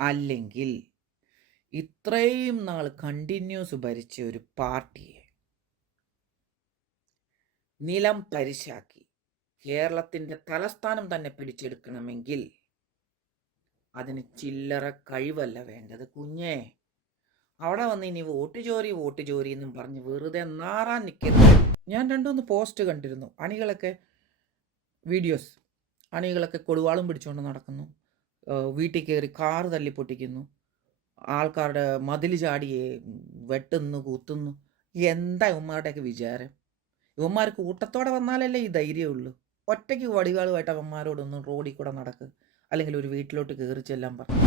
അല്ലെങ്കിൽ ഇത്രയും നാൾ കണ്ടിന്യൂസ് ഭരിച്ച ഒരു പാർട്ടിയെ നിലം പരിശാക്കി കേരളത്തിന്റെ തലസ്ഥാനം തന്നെ പിടിച്ചെടുക്കണമെങ്കിൽ അതിന് ചില്ലറ കഴിവല്ല വേണ്ടത് കുഞ്ഞേ. അവിടെ വന്ന് ഇനി വോട്ട് ചോരി വോട്ട് ചോരി എന്നും പറഞ്ഞ് വെറുതെ നാറാൻ നിൽക്കരുത് ഞാൻ രണ്ടുമൂന്ന് പോസ്റ്റ് കണ്ടിരുന്നു. അണികളൊക്കെ വീഡിയോസ് അണികളൊക്കെ കൊടുവാളും പിടിച്ചുകൊണ്ട് നടക്കുന്നു. വീട്ടിൽ കയറി കാർ തല്ലി ആൾക്കാരുടെ മതിൽ ചാടിയെ വെട്ടുന്നു കൂത്തുന്നു. എന്താ ഇവന്മാരുടെയൊക്കെ വിചാരം? ഇവന്മാർ കൂട്ടത്തോടെ വന്നാലല്ലേ ഈ ധൈര്യമുള്ളൂ ഒറ്റയ്ക്ക് വടികാളുമായിട്ട് അവന്മാരോടൊന്നും റോഡിൽ കൂടെ നടക്ക്. അല്ലെങ്കിൽ ഒരു വീട്ടിലോട്ട് കയറി ചെല്ലാൻ പറഞ്ഞു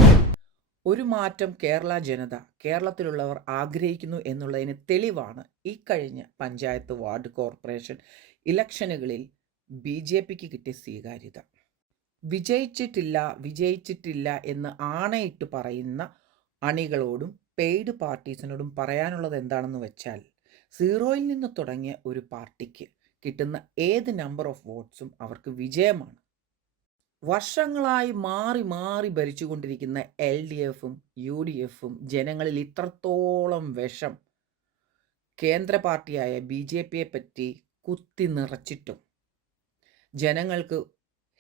ഒരു മാറ്റം കേരള ജനത കേരളത്തിലുള്ളവർ ആഗ്രഹിക്കുന്നു എന്നുള്ളതിന് തെളിവാണ് ഈ കഴിഞ്ഞ പഞ്ചായത്ത് വാർഡ് കോർപ്പറേഷൻ ഇലക്ഷനുകളിൽ ബി ജെ പിക്ക് കിട്ടിയ സ്വീകാര്യത. വിജയിച്ചിട്ടില്ല വിജയിച്ചിട്ടില്ല എന്ന് ആണയിട്ട് പറയുന്ന അണികളോടും പെയ്ഡ് പാർട്ടീസിനോടും പറയാനുള്ളത് എന്താണെന്ന് വെച്ചാൽ സീറോയിൽ നിന്ന് തുടങ്ങിയ ഒരു പാർട്ടിക്ക് കിട്ടുന്ന ഏത് നമ്പർ ഓഫ് വോട്ട്സും അവർക്ക് വിജയമാണ്. വർഷങ്ങളായി മാറി മാറി ഭരിച്ചുകൊണ്ടിരിക്കുന്ന എൽ ഡി എഫും യു ഡി എഫും ജനങ്ങളിൽ ഇത്രത്തോളം വിഷം കേന്ദ്ര പാർട്ടിയായ ബി ജെ പിയെ പറ്റി കുത്തി നിറച്ചിട്ടും ജനങ്ങൾക്ക്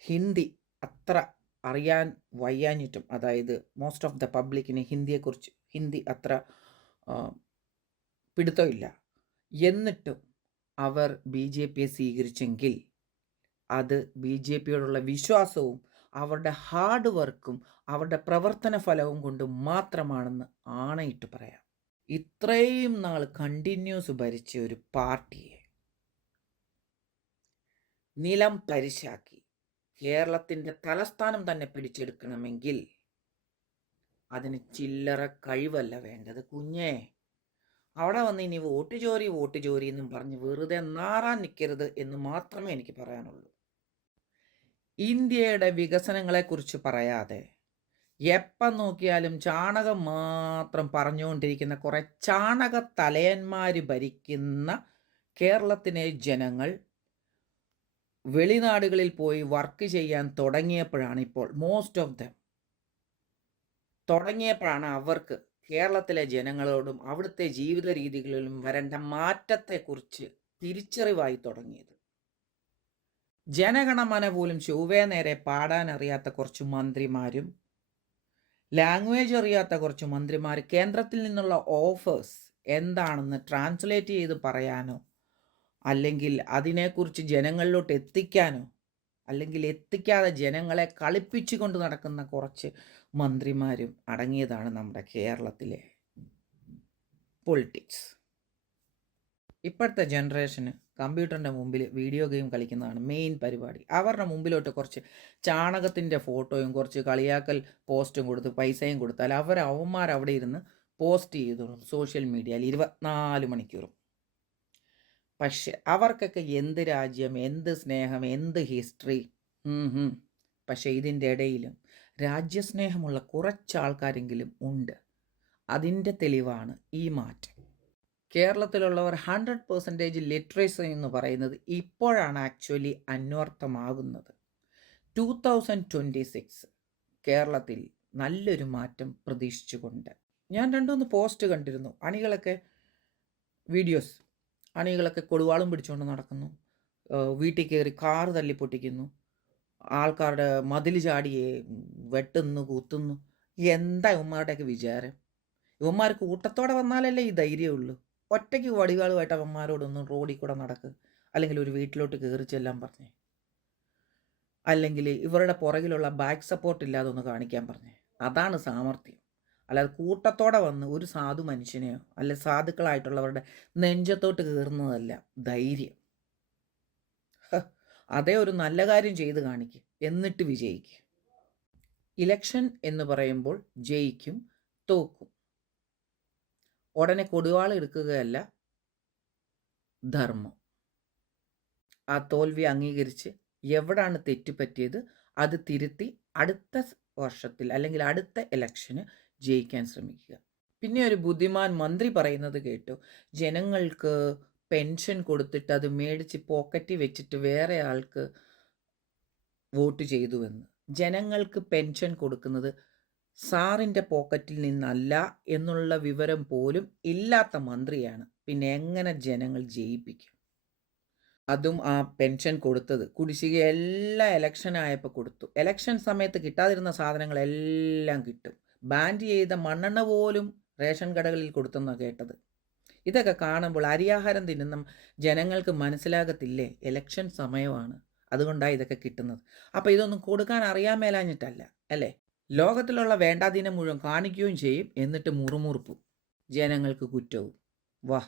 ഹിന്ദി അത്ര അറിയാൻ വയ്യാഞ്ഞിട്ടും അതായത് മോസ്റ്റ് ഓഫ് ദ പബ്ലിക്കിന് ഹിന്ദിയെക്കുറിച്ച് ഹിന്ദി അത്ര പിടുത്തമില്ല. എന്നിട്ടും അവർ ബി ജെ പിയെ സ്വീകരിച്ചെങ്കിൽ അത് ബി ജെ പിയോടുള്ള വിശ്വാസവും അവരുടെ ഹാർഡ് വർക്കും അവരുടെ പ്രവർത്തന ഫലവും കൊണ്ട് മാത്രമാണെന്ന് ആണയിട്ട് പറയാം. ഇത്രയും നാൾ കണ്ടിന്യൂസ് ഭരിച്ച ഒരു പാർട്ടിയെ നിലം പരിശാക്കി. കേരളത്തിന്റെ തലസ്ഥാനം തന്നെ പിടിച്ചെടുക്കണമെങ്കിൽ അതിന് ചില്ലറ കഴിവല്ല വേണ്ടത് കുഞ്ഞേ. അവിടെ വന്ന് ഇനി വോട്ട് ചോരി വോട്ട് ചോരി എന്നും പറഞ്ഞ് വെറുതെ നാറാൻ നിൽക്കരുത് എന്ന് മാത്രമേ എനിക്ക് പറയാനുള്ളൂ. ഇന്ത്യയുടെ വികസനങ്ങളെക്കുറിച്ച് പറയാതെ എപ്പം നോക്കിയാലും ചാണകം മാത്രം പറഞ്ഞുകൊണ്ടിരിക്കുന്ന കുറേ ചാണക തലയന്മാർ ഭരിക്കുന്ന കേരളത്തിലെ ജനങ്ങൾ വെളിനാടുകളിൽ പോയി വർക്ക് ചെയ്യാൻ തുടങ്ങിയപ്പോഴാണ് ഇപ്പോൾ മോസ്റ്റ് ഓഫ് ദം തുടങ്ങിയപ്പോഴാണ് അവർക്ക് കേരളത്തിലെ ജനങ്ങളോടും അവിടുത്തെ ജീവിത രീതികളിലും വരേണ്ട മാറ്റത്തെക്കുറിച്ച് തിരിച്ചറിവായി തുടങ്ങിയത്. ജനഗണമന പോലും ചൊവ്വേ നേരെ പാടാൻ അറിയാത്ത കുറച്ച് മന്ത്രിമാരും ലാംഗ്വേജ് അറിയാത്ത കുറച്ച് മന്ത്രിമാർ കേന്ദ്രത്തിൽ നിന്നുള്ള ഓഫേഴ്സ് എന്താണെന്ന് ട്രാൻസ്ലേറ്റ് ചെയ്ത് പറയാനോ അല്ലെങ്കിൽ അതിനെക്കുറിച്ച് ജനങ്ങളിലോട്ട് എത്തിക്കാനോ അല്ലെങ്കിൽ എത്തിക്കാതെ ജനങ്ങളെ കളിപ്പിച്ചു കൊണ്ട് നടക്കുന്ന കുറച്ച് മന്ത്രിമാരും അടങ്ങിയതാണ് നമ്മുടെ കേരളത്തിലെ പൊളിറ്റിക്സ്. ഇപ്പോഴത്തെ ജനറേഷന് കമ്പ്യൂട്ടറിന്റെ മുമ്പിൽ വീഡിയോ ഗെയിം കളിക്കുന്നതാണ് മെയിൻ പരിപാടി. അവരുടെ മുമ്പിലോട്ട് കുറച്ച് ചാണകത്തിന്റെ ഫോട്ടോയും കുറച്ച് കളിയാക്കൽ പോസ്റ്റും കൊടുത്ത് പൈസയും കൊടുത്താൽ അവർ അവന്മാർ അവിടെ ഇരുന്ന് പോസ്റ്റ് ചെയ്തോളും സോഷ്യൽ മീഡിയയിൽ ഇരുപത്തിനാല് മണിക്കൂറും. പക്ഷെ അവർക്കൊക്കെ എന്ത് രാജ്യം എന്ത് സ്നേഹം എന്ത് ഹിസ്റ്ററി? പക്ഷേ ഇതിന്റെ ഇടയിലും രാജ്യസ്നേഹമുള്ള കുറച്ച് ആൾക്കാരെങ്കിലും ഉണ്ട്. അതിന്റെ തെളിവാണ് ഈ മാറ്റം. കേരളത്തിലുള്ളവർ ഹൺഡ്രഡ് പെർസെന്റേജ് ലിറ്ററേസി എന്ന് പറയുന്നത് ഇപ്പോഴാണ് ആക്ച്വലി അന്വർത്ഥമാകുന്നത്. ടു തൗസൻഡ് ട്വന്റി സിക്സ് കേരളത്തിൽ നല്ലൊരു മാറ്റം പ്രതീക്ഷിച്ചുകൊണ്ട്. ഞാൻ രണ്ടുമൂന്ന് പോസ്റ്റ് കണ്ടിരുന്നു. അണികളൊക്കെ വീഡിയോസ് അണികളൊക്കെ കൊടുവാളും പിടിച്ചുകൊണ്ട് നടക്കുന്നു. വീട്ടിൽ കയറി കാറ് തല്ലി പൊട്ടിക്കുന്നു. ആൾക്കാരുടെ മതിൽ ചാടിയെ വെട്ടുന്നു കൂത്തുന്നു. എന്താ ഇവന്മാരുടെയൊക്കെ വിചാരം? ഇവന്മാർ കൂട്ടത്തോടെ വന്നാലല്ലേ ഈ ധൈര്യമുള്ളൂ ഒറ്റയ്ക്ക് വടികാളുമായിട്ട് അവന്മാരോടൊന്നും റോഡിൽ കൂടെ നടക്ക്. അല്ലെങ്കിൽ ഒരു വീട്ടിലോട്ട് കയറി ചെല്ലാൻ പറഞ്ഞേ. അല്ലെങ്കിൽ ഇവരുടെ പുറകിലുള്ള ബാക്ക് സപ്പോർട്ട് ഇല്ലാതെ ഒന്ന് കാണിക്കാൻ പറഞ്ഞേ. അതാണ് സാമർഥ്യം. അല്ലാതെ കൂട്ടത്തോടെ വന്ന് ഒരു സാധു മനുഷ്യനെയോ അല്ലെ സാധുക്കളായിട്ടുള്ളവരുടെ നെഞ്ചത്തോട്ട് കയറുന്നതല്ല ധൈര്യം. അതേ ഒരു നല്ല കാര്യം ചെയ്ത് കാണിക്കുക എന്നിട്ട് വിജയിക്കുക ഇലക്ഷൻ എന്ന് പറയുമ്പോൾ ജയിക്കും തോക്കും. ഉടനെ കൊടുവാൾ എടുക്കുകയല്ല ധർമ്മം. ആ തോൽവി അംഗീകരിച്ച് എവിടാണ് തെറ്റുപറ്റിയത് അത് തിരുത്തി അടുത്ത വർഷത്തിൽ അല്ലെങ്കിൽ അടുത്ത ഇലക്ഷന് ജയിക്കാൻ ശ്രമിക്കുക. പിന്നെ ഒരു ബുദ്ധിമാൻ മന്ത്രി പറയുന്നത് കേട്ടു. ജനങ്ങൾക്ക് പെൻഷൻ കൊടുത്തിട്ട് അത് മേടിച്ച് പോക്കറ്റിൽ വെച്ചിട്ട് വേറെ ആൾക്ക് വോട്ട് ചെയ്തുവെന്ന്. ജനങ്ങൾക്ക് പെൻഷൻ കൊടുക്കുന്നത് സാറിന്റെ പോക്കറ്റിൽ നിന്നല്ല എന്നുള്ള വിവരം പോലും ഇല്ലാത്ത മന്ത്രിയാണ്. പിന്നെ എങ്ങനെ ജനങ്ങൾ ജയിപ്പിക്കും? അതും ആ പെൻഷൻ കൊടുത്തത്. കുടിശ്ശിക എല്ലാ ഇലക്ഷൻ ആയപ്പോൾ കൊടുത്തു. ഇലക്ഷൻ സമയത്ത് കിട്ടാതിരുന്ന സാധനങ്ങളെല്ലാം കിട്ടും. ബാൻഡ് ചെയ്ത മണ്ണെണ്ണ പോലും റേഷൻ കടകളിൽ കൊടുത്തെന്നാണ് കേട്ടത്. ഇതൊക്കെ കാണുമ്പോൾ അരിയാഹാരം തിന്നുന്ന ജനങ്ങൾക്ക് മനസ്സിലാകത്തില്ലേ? ഇലക്ഷൻ സമയമാണ്. അതുകൊണ്ടാണ് ഇതൊക്കെ കിട്ടുന്നത്. അപ്പോൾ ഇതൊന്നും കൊടുക്കാൻ അറിയാൻ മേലാഞ്ഞിട്ടല്ല അല്ലേ? ലോകത്തിലുള്ള വേണ്ടാതീനം മുഴുവൻ കാണിക്കുകയും ചെയ്യും എന്നിട്ട് മുറുമുറുപ്പും. ജനങ്ങൾക്ക് കുറ്റവും. വാ.